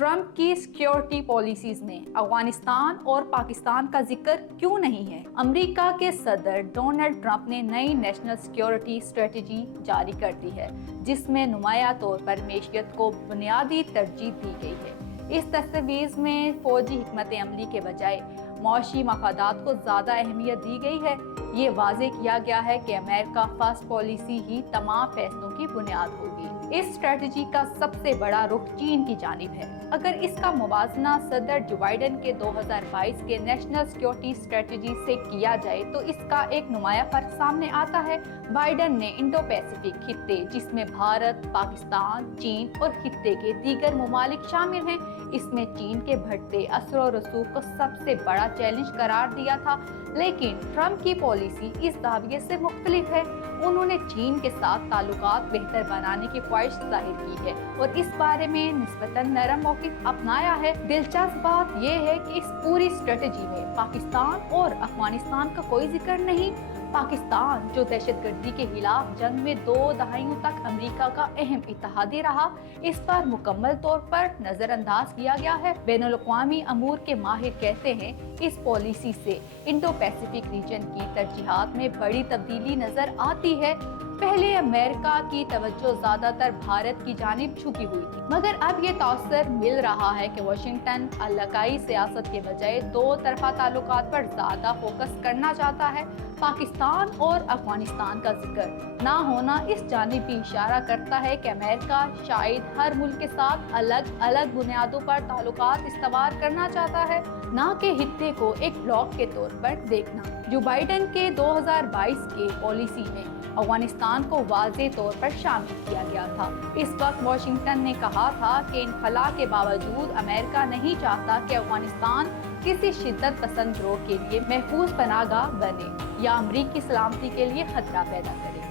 Trump کی security policies میں افغانستان اور پاکستان کا ذکر کیوں نہیں ہے؟ امریکہ کے صدر ڈونلڈ ٹرمپ نے نئی نیشنل سیکیورٹی اسٹریٹجی جاری کر دی ہے، جس میں نمایاں طور پر معیشت کو بنیادی ترجیح دی گئی ہے۔ اس دستاویز میں فوجی حکمت عملی کے بجائے معاشی مفادات کو زیادہ اہمیت دی گئی ہے۔ یہ واضح کیا گیا ہے کہ امریکہ فرسٹ پالیسی ہی تمام فیصلوں کی بنیاد ہوگی۔ اس اسٹریٹجی کا سب سے بڑا رخ چین کی جانب ہے۔ اگر اس کا موازنہ صدر جو بائیڈن کے 2022 کے نیشنل سیکیورٹی اسٹریٹجی سے کیا جائے تو اس کا ایک نمایاں فرق سامنے آتا ہے۔ بائیڈن نے انڈو پیسیفک خطے، جس میں بھارت، پاکستان، چین اور خطے کے دیگر ممالک شامل ہیں، اس میں چین کے بڑھتے اثر و رسوخ کو سب سے بڑا چیلنج قرار دیا تھا۔ لیکن ٹرمپ کی پالیسی اس دعوے سے مختلف ہے۔ انہوں نے چین کے ساتھ تعلقات بہتر بنانے کی خواہش ظاہر کی ہے اور اس بارے میں نسبتاً نرم موقف اپنایا ہے۔ دلچسپ بات یہ ہے کہ اس پوری اسٹریٹجی میں پاکستان اور افغانستان کا کوئی ذکر نہیں۔ پاکستان، جو دہشت گردی کے خلاف جنگ میں 2 دہائیوں تک امریکہ کا اہم اتحادی رہا، اس پر مکمل طور پر نظر انداز کیا گیا ہے۔ بین الاقوامی امور کے ماہر کہتے ہیں اس پالیسی سے انڈو پیسیفک ریجن کی ترجیحات میں بڑی تبدیلی نظر آتی ہے۔ پہلے امریکہ کی توجہ زیادہ تر بھارت کی جانب جھکی ہوئی تھی، مگر اب یہ تاثر مل رہا ہے کہ واشنگٹن علاقائی سیاست کے بجائے 2 طرفہ تعلقات پر زیادہ فوکس کرنا چاہتا ہے۔ پاکستان اور افغانستان کا ذکر نہ ہونا اس جانب بھی اشارہ کرتا ہے کہ امریکہ شاید ہر ملک کے ساتھ الگ الگ بنیادوں پر تعلقات استوار کرنا چاہتا ہے، نہ کہ خطے کو ایک بلاک کے طور پر دیکھنا۔ جو بائیڈن کے 2022 کے پالیسی میں افغانستان کو واضح طور پر شامل کیا گیا تھا۔ اس وقت واشنگٹن نے کہا تھا کہ انخلا کے باوجود امریکہ نہیں چاہتا کہ افغانستان کسی شدت پسند گروہ کے لیے محفوظ پناہ گاہ بنے یا امریکی سلامتی کے لیے خطرہ پیدا کرے۔